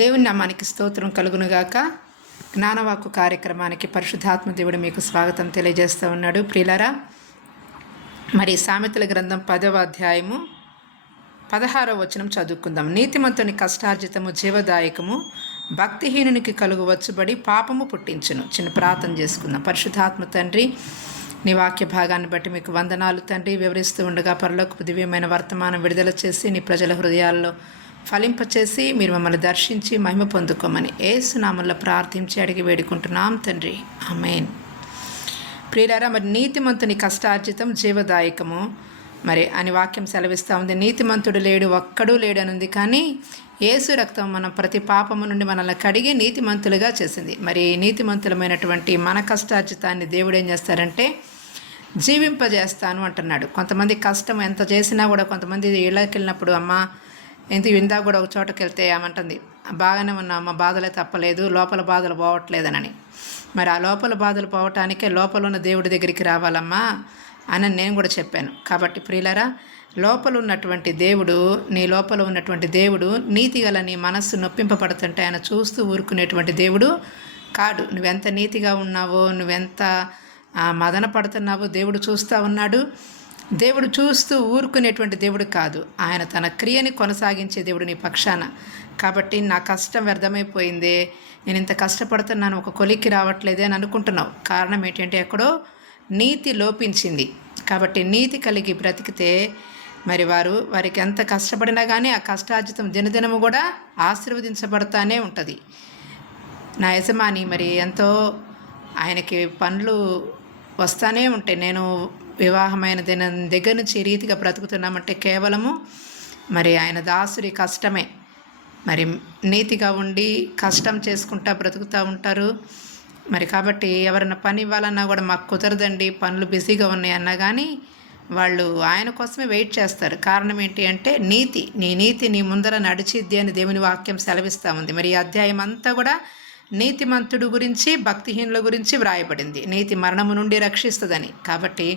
దేవుని నామానికి స్తోత్రం కలుగునుగాక. జ్ఞానవాక్కు కార్యక్రమానికి పరిశుద్ధాత్మ దేవుడు మీకు స్వాగతం తెలియజేస్తూ ఉన్నాడు. ప్రియులారా, మరి సామెతల గ్రంథం 10వ అధ్యాయము 16వ వచనం చదువుకుందాం. నీతిమంతుని కష్టార్జితము జీవదాయకము, భక్తిహీనునికి కలుగు వచ్చుబడి పాపము పుట్టించును. చిన్న ప్రార్థన చేసుకుందాం. పరిశుద్ధాత్మ తండ్రి, నీ వాక్య భాగాన్ని బట్టి మీకు వందనాలు తండ్రి. వివరిస్తూ ఉండగా పరలోకపు దివ్యమైన వర్తమానం విడుదల చేసి నీ ప్రజల హృదయాల్లో ఫలింపచేసి మీరు మమ్మల్ని దర్శించి మహిమ పొందుకోమని యేసు నామములో ప్రార్థించి అడిగి వేడుకుంటున్నాం తండ్రి, ఆమేన్. ప్రియులారా, మరి నీతిమంతుని కష్టార్జితం జీవదాయకము మరి అని వాక్యం సెలవిస్తూ ఉంది. నీతిమంతుడు లేడు, ఒక్కడూ లేడు అనుంది. కానీ యేసు రక్తం మన ప్రతి పాపము నుండి మనల్ని కడిగి నీతిమంతులుగా చేసింది. మరి నీతిమంతులమైనటువంటి మన కష్టార్జితాన్ని దేవుడు ఏం చేస్తారంటే జీవింపజేస్తాను అంటున్నాడు. కొంతమంది కష్టం ఎంత చేసినా కూడా, కొంతమంది ఇళ్ళకి వెళ్ళినప్పుడు అమ్మ ఇందా కూడా ఒక చోటకి వెళ్తే ఏమంటుంది, బాగానే ఉన్నా అమ్మ, బాధలే తప్పలేదు, లోపల బాధలు పోవట్లేదనని. మరి ఆ లోపల బాధలు పోవటానికే లోపల ఉన్న దేవుడి దగ్గరికి రావాలమ్మా అని నేను కూడా చెప్పాను. కాబట్టి ప్రియులారా, లోపల ఉన్నటువంటి దేవుడు, నీ లోపల ఉన్నటువంటి దేవుడు నీతిగల నీ మనస్సు నొప్పింపబడుతుంటే ఆయన చూస్తూ ఊరుకునేటువంటి దేవుడు కాడు. నువ్వెంత నీతిగా ఉన్నావో, నువ్వెంత మదన పడుతున్నావో దేవుడు చూస్తూ ఉన్నాడు. దేవుడు చూస్తూ ఊరుకునేటువంటి దేవుడు కాదు. ఆయన తన క్రియని కొనసాగించే దేవుడు నీ పక్షాన. కాబట్టి నా కష్టం వ్యర్థమైపోయిందే, నేను ఇంత కష్టపడుతున్నాను, ఒక కొలిక్కి రావట్లేదే అని అనుకుంటున్నావు. కారణం ఏంటంటే ఎక్కడో నీతి లోపించింది. కాబట్టి నీతి కలిగి బ్రతికితే మరి వారికి ఎంత కష్టపడినా కానీ ఆ కష్టార్జితం దినదినము కూడా ఆశీర్వదించబడతానే ఉంటుంది. నా యజమాని మరి ఎంతో ఆయనకి పనులు వస్తానే ఉంటాయి. నేను వివాహమైన దినం దగ్గర నుంచి ఈ రీతిగా బ్రతుకుతున్నామంటే కేవలము మరి ఆయన దాసుడి కష్టమే. మరి నీతిగా ఉండి కష్టం చేసుకుంటా బ్రతుకుతూ ఉంటారు. మరి కాబట్టి ఎవరైనా పని ఇవ్వాలన్నా కూడా మాకు కుదరదండి, పనులు బిజీగా ఉన్నాయి అన్నా కానీ వాళ్ళు ఆయన కోసమే వెయిట్ చేస్తారు. కారణం ఏంటి అంటే నీ నీతి నీ ముందర నడిచిద్ది అని దేవుని వాక్యం సెలవిస్తూ ఉంది. మరి ఈ అధ్యాయం అంతా కూడా నీతిమంతుడు గురించి, భక్తిహీనుల గురించి వ్రాయబడింది. నీతి మరణము నుండి రక్షిస్తుందని. కాబట్టి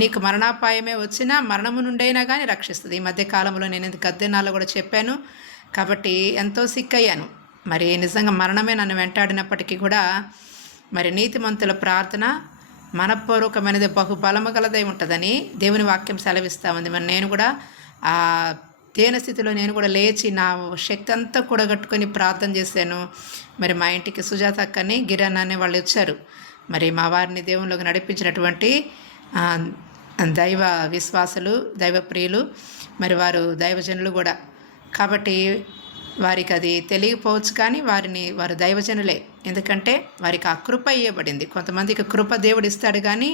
నీకు మరణాపాయమే వచ్చినా మరణము నుండైనా కానీ రక్షిస్తుంది. ఈ మధ్యకాలంలో నేను ఇంత గద్దెనాల్లో కూడా చెప్పాను. కాబట్టి ఎంతో సిక్కయ్యాను. మరి నిజంగా మరణమే నన్ను వెంటాడినప్పటికీ కూడా మరి నీతిమంతుల ప్రార్థన మనపూర్వకమైనది, బహుబలము గలదై ఉంటుందని దేవుని వాక్యం సెలవిస్తూ ఉంది. మరి నేను కూడా ఆ దేన స్థితిలో నేను కూడా లేచి నా శక్తి అంతా కూడగట్టుకొని ప్రార్థన చేశాను. మరి మా ఇంటికి సుజాత అక్కని, గిరణ్ అనే వాళ్ళు వచ్చారు. మరి మా వారిని దేవునిలోకి నడిపించినటువంటి దైవ విశ్వాసులు, దైవ ప్రియులు, మరి వారు దైవజనులు కూడా. కాబట్టి వారికి అది తెలియకపోవచ్చు, కానీ వారు దైవజనులే. ఎందుకంటే వారికి ఆ కృప ఇవ్వబడింది. కొంతమందికి కృప దేవుడు ఇస్తాడు, కానీ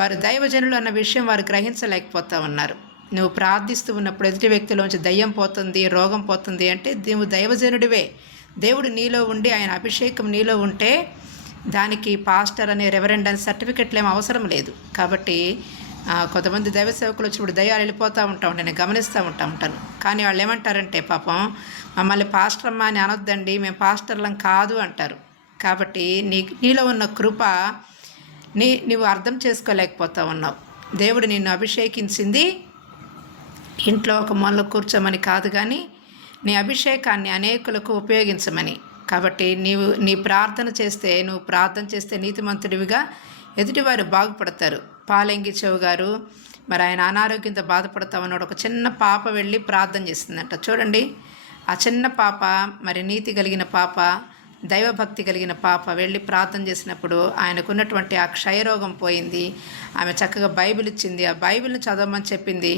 వారు దైవజనులు అన్న విషయం వారు గ్రహించలేకపోతూ ఉన్నారు. నువ్వు ప్రార్థిస్తూ ఉన్నప్పుడు ఎదుటి వ్యక్తిలోంచి దయ్యం పోతుంది, రోగం పోతుంది అంటే నువ్వు దైవజనుడివే. దేవుడు నీలో ఉండి ఆయన అభిషేకం నీలో ఉంటే దానికి పాస్టర్ అనే, రెవరెండ్ అనే సర్టిఫికెట్లు ఏం అవసరం లేదు. కాబట్టి కొంతమంది దైవ సేవకులు వచ్చినప్పుడు దయ్యాలు వెళ్ళిపోతూ ఉంటాను, నేను గమనిస్తూ ఉంటాను. కానీ వాళ్ళు ఏమంటారంటే, పాపం మమ్మల్ని పాస్టర్ అమ్మ అని అనొద్దండి, మేము పాస్టర్లం కాదు అంటారు. కాబట్టి నీలో ఉన్న కృప నీవు అర్థం చేసుకోలేకపోతూ ఉన్నావు. దేవుడు నిన్ను అభిషేకించింది ఇంట్లో ఒక మూలలో కూర్చోమని కాదు, కానీ నీ అభిషేకాన్ని అనేకులకు ఉపయోగించమని. కాబట్టి నీ ప్రార్థన చేస్తే, నువ్వు ప్రార్థన చేస్తే నీతిమంతుడివిగా ఎదుటివారు బాగుపడతారు. పాలెంగి చెవు గారు మరి ఆయన అనారోగ్యంతో బాధపడతా ఉన్నాడు. ఒక చిన్న పాప వెళ్ళి ప్రార్థన చేసిందంట. చూడండి, ఆ చిన్న పాప మరి నీతి కలిగిన పాప, దైవభక్తి కలిగిన పాప వెళ్ళి ప్రార్థన చేసినప్పుడు ఆయనకున్నటువంటి ఆ క్షయరోగం పోయింది. ఆమె చక్కగా బైబిల్ ఇచ్చింది, ఆ బైబిల్ని చదవమని చెప్పింది.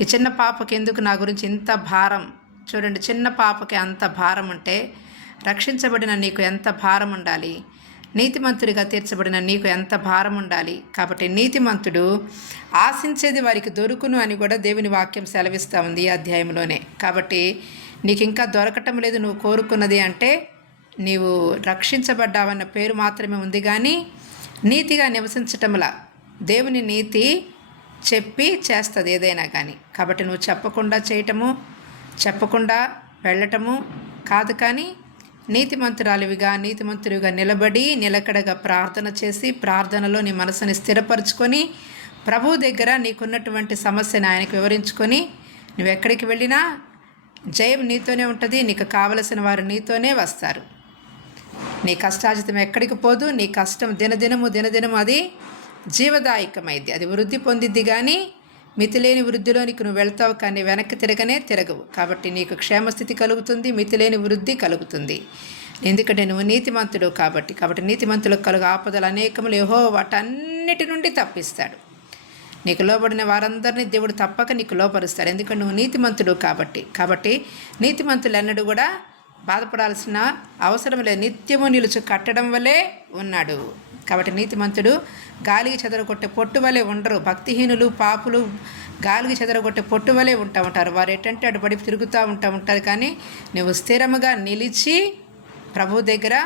ఈ చిన్న పాపకి ఎందుకు నా గురించి ఇంత భారం? చూడండి, చిన్న పాపకి అంత భారం ఉంటే రక్షించబడిన నీకు ఎంత భారం ఉండాలి? నీతిమంతుడిగా తీర్చబడిన నీకు ఎంత భారం ఉండాలి? కాబట్టి నీతిమంతుడు ఆశించేది వారికి దొరుకును అని కూడా దేవుని వాక్యం సెలవిస్తూ ఉంది ఈ అధ్యాయంలోనే. కాబట్టి నీకు ఇంకా దొరకటం లేదు నువ్వు కోరుకున్నది అంటే నీవు రక్షించబడ్డావన్న పేరు మాత్రమే ఉంది, కానీ నీతిగా నివసించటంలా దేవుని నీతి చెప్పి చేస్తుంది ఏదైనా కానీ. కాబట్టి నువ్వు చెప్పకుండా చేయటము, చెప్పకుండా వెళ్ళటము కాదు, కానీ నీతిమంతుడిగా నిలబడి నిలకడగా ప్రార్థన చేసి, ప్రార్థనలో నీ మనసుని స్థిరపరచుకొని ప్రభువు దగ్గర నీకున్నటువంటి సమస్యను ఆయనకు వివరించుకొని నువ్వెక్కడికి వెళ్ళినా జయం నీతోనే ఉంటుంది. నీకు కావలసిన వారు నీతోనే వస్తారు. నీ కష్టాజితం ఎక్కడికి పోదు. నీ కష్టం దినదినము అది జీవదాయకమైంది. అది వృద్ధి పొందిద్ది, కానీ మితిలేని వృద్ధిలోనికి నువ్వు వెళ్తావు, కానీ వెనక్కి తిరగవు. కాబట్టి నీకు క్షేమస్థితి కలుగుతుంది, మితిలేని వృద్ధి కలుగుతుంది. ఎందుకంటే నువ్వు నీతిమంతుడు కాబట్టి నీతిమంతులకు కలుగు ఆపదలు అనేకములు యెహోవా వాటన్నిటి నుండి తప్పిస్తాడు. నీకు లోబడిన వారందరినీ దేవుడు తప్పక నీకు లోపరుస్తాడు. ఎందుకంటే నువ్వు నీతిమంతుడు కాబట్టి నీతిమంతులు ఎన్నడూ కూడా బాధపడాల్సిన అవసరం లేదు. నిత్యము నిలుచు కట్టడం వల్లే ఉన్నాడు. కాబట్టి నీతిమంతుడు గాలికి చెదరగొట్టే పొట్టు వలె ఉండరు. భక్తిహీనులు పాపులు గాలికి చెదరగొట్టే పొట్టు వలె ఉంటారు. వారు ఎటంటే అటుబడి తిరుగుతూ ఉంటారు. కానీ నువ్వు స్థిరముగా నిలిచి ప్రభు దగ్గర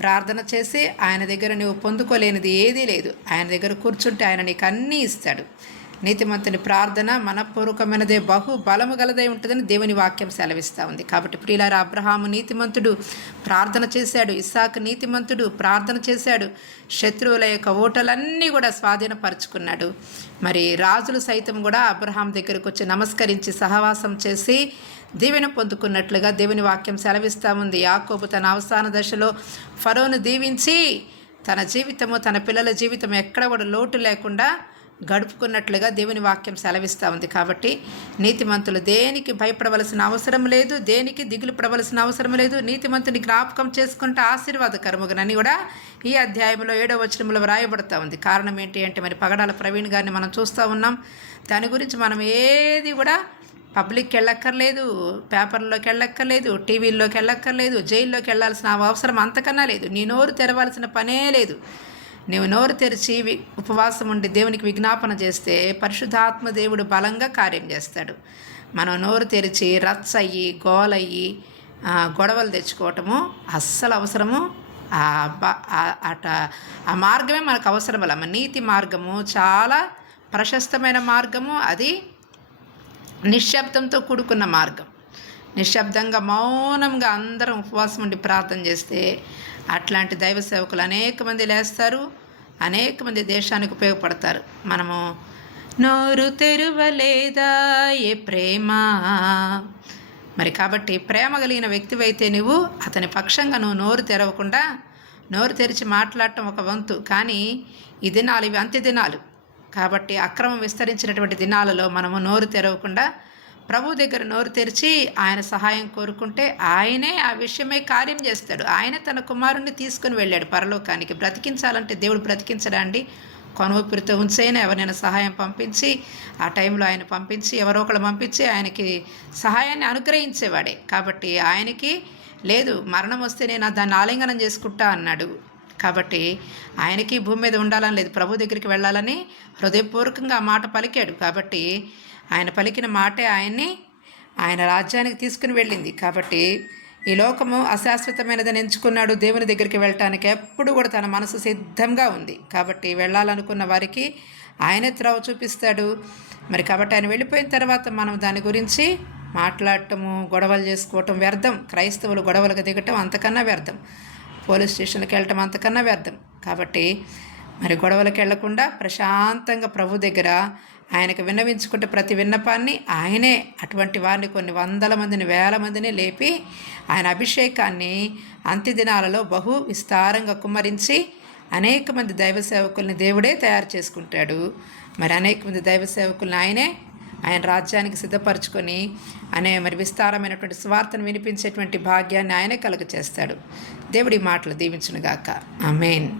ప్రార్థన చేసి ఆయన దగ్గర నువ్వు పొందుకోలేనిది ఏదీ లేదు. ఆయన దగ్గర కూర్చుంటే ఆయన నీకు అన్నీ ఇస్తాడు. నీతిమంతుని ప్రార్థన మనపూర్వకమైనదే, బహు బలము గలదై ఉంటుందని దేవుని వాక్యం సెలవిస్తూ ఉంది. కాబట్టి ప్రియులారా, అబ్రహాము నీతిమంతుడు ప్రార్థన చేశాడు. ఇస్సాకు నీతిమంతుడు ప్రార్థన చేశాడు. శత్రువుల యొక్క ఓటలన్నీ కూడా స్వాధీనపరుచుకున్నాడు. మరి రాజులు సైతం కూడా అబ్రహాం దగ్గరకు వచ్చి నమస్కరించి సహవాసం చేసి దీవెన పొందుకున్నట్లుగా దేవుని వాక్యం సెలవిస్తూ ఉంది. యాకోబు తన అవసాన దశలో ఫరోను దీవించి తన జీవితము, తన పిల్లల జీవితం ఎక్కడ కూడా లోటు లేకుండా గడుపుకున్నట్లుగా దేవుని వాక్యం సెలవిస్తూ ఉంది. కాబట్టి నీతిమంతులు దేనికి భయపడవలసిన అవసరం లేదు, దేనికి దిగులు పడవలసిన అవసరం లేదు. నీతిమంతుని జ్ఞాపకం చేసుకుంటే ఆశీర్వాదకరముగానని కూడా ఈ అధ్యాయంలో 7వ వచనంలో వ్రాయబడుతూ ఉంది. కారణం ఏంటి అంటే, మరి పగడాల ప్రవీణ్ గారిని మనం చూస్తూ ఉన్నాం. దాని గురించి మనం ఏది కూడా పబ్లిక్కి వెళ్ళక్కర్లేదు, పేపర్లోకి వెళ్ళక్కర్లేదు, టీవీల్లోకి వెళ్ళక్కర్లేదు, జైల్లోకి వెళ్ళాల్సిన అవసరం అంతకన్నా లేదు. నీ నోరు తెరవాల్సిన పనే లేదు. నీవు నోరు తెరిచి ఉపవాసం ఉండి దేవునికి విజ్ఞాపన చేస్తే పరిశుద్ధాత్మ దేవుడు బలంగా కార్యం చేస్తాడు. మనం నోరు తెరిచి రచ్చయ్యి గోలయ్యి గొడవలు తెచ్చుకోవటము అస్సలు అవసరము. ఆ మార్గమే మనకు అవసరం వల్ల. నీతి మార్గము చాలా ప్రశస్తమైన మార్గము. అది నిశ్శబ్దంతో కూడుకున్న మార్గం. నిశ్శబ్దంగా మౌనంగా అందరం ఉపవాసం ఉండి ప్రార్థన చేస్తే అట్లాంటి దైవ సేవకులు అనేక మంది లేస్తారు, అనేక మంది దేశానికి ఉపయోగపడతారు. మనము నోరు తెరువలేదా ఏ ప్రేమ. మరి కాబట్టి ప్రేమ కలిగిన వ్యక్తివైతే నువ్వు అతని పక్షంగా నువ్వు నోరు తెరవకుండా నోరు తెరిచి మాట్లాడటం ఒక వంతు. కానీ ఈ దినాలు ఇవి అంత్య దినాలు కాబట్టి అక్రమం విస్తరించినటువంటి దినాలలో మనము నోరు తెరవకుండా ప్రభు దగ్గర నోరు తెరిచి ఆయన సహాయం కోరుకుంటే ఆయనే ఆ విషయమే కార్యం చేస్తాడు. ఆయన తన కుమారుణ్ణి తీసుకుని వెళ్ళాడు పరలోకానికి. బ్రతికించాలంటే దేవుడు బ్రతికించడా అండి? కొనూపిరితో ఉంచైనా ఎవరైనా సహాయం పంపించి ఆ టైంలో ఆయన పంపించి ఎవరో ఒకళ్ళు పంపించి ఆయనకి సహాయాన్ని అనుగ్రహించేవాడే. కాబట్టి ఆయనకి లేదు మరణం వస్తే నేను దాన్ని ఆలింగనం చేసుకుంటా అన్నాడు. కాబట్టి ఆయనకి భూమి మీద ఉండాలని లేదు, ప్రభు దగ్గరికి వెళ్ళాలని హృదయపూర్వకంగా ఆ మాట పలికాడు. కాబట్టి ఆయన పలికిన మాటే ఆయన రాజ్యానికి తీసుకుని వెళ్ళింది. కాబట్టి ఈ లోకము అశాశ్వతమైనదని ఎంచుకున్నాడు. దేవుని దగ్గరికి వెళ్ళటానికి ఎప్పుడు కూడా తన మనసు సిద్ధంగా ఉంది. కాబట్టి వెళ్ళాలనుకున్న వారికి ఆయనే త్రోవ చూపిస్తాడు. మరి కాబట్టి ఆయన వెళ్ళిపోయిన తర్వాత మనం దాని గురించి మాట్లాడటము, గొడవలు చేసుకోవటం వ్యర్థం. క్రైస్తవులు గొడవలకు దిగటం అంతకన్నా వ్యర్థం. పోలీస్ స్టేషన్కి వెళ్ళటం అంతకన్నా వ్యర్థం. కాబట్టి మరి గొడవలకు వెళ్లకుండా ప్రశాంతంగా ప్రభు దగ్గర ఆయనకు విన్నవించుకుంటే ప్రతి విన్నపాన్ని ఆయనే అటువంటి వారిని కొన్ని వందల మందిని వేల మందిని లేపి ఆయన అభిషేకాన్ని అంత్యదినాలలో బహు విస్తారంగా కుమ్మరించి అనేక మంది దైవ సేవకుల్ని దేవుడే తయారు చేసుకుంటాడు. మరి అనేక మంది దైవ సేవకుల్ని ఆయన రాజ్యానికి సిద్ధపరచుకొని మరి విస్తారమైనటువంటి స్వార్థను వినిపించేటువంటి భాగ్యాన్ని ఆయనే కలుగ చేస్తాడు. దేవుడి మాటలు దీవించునుగాక. ఆమేన్.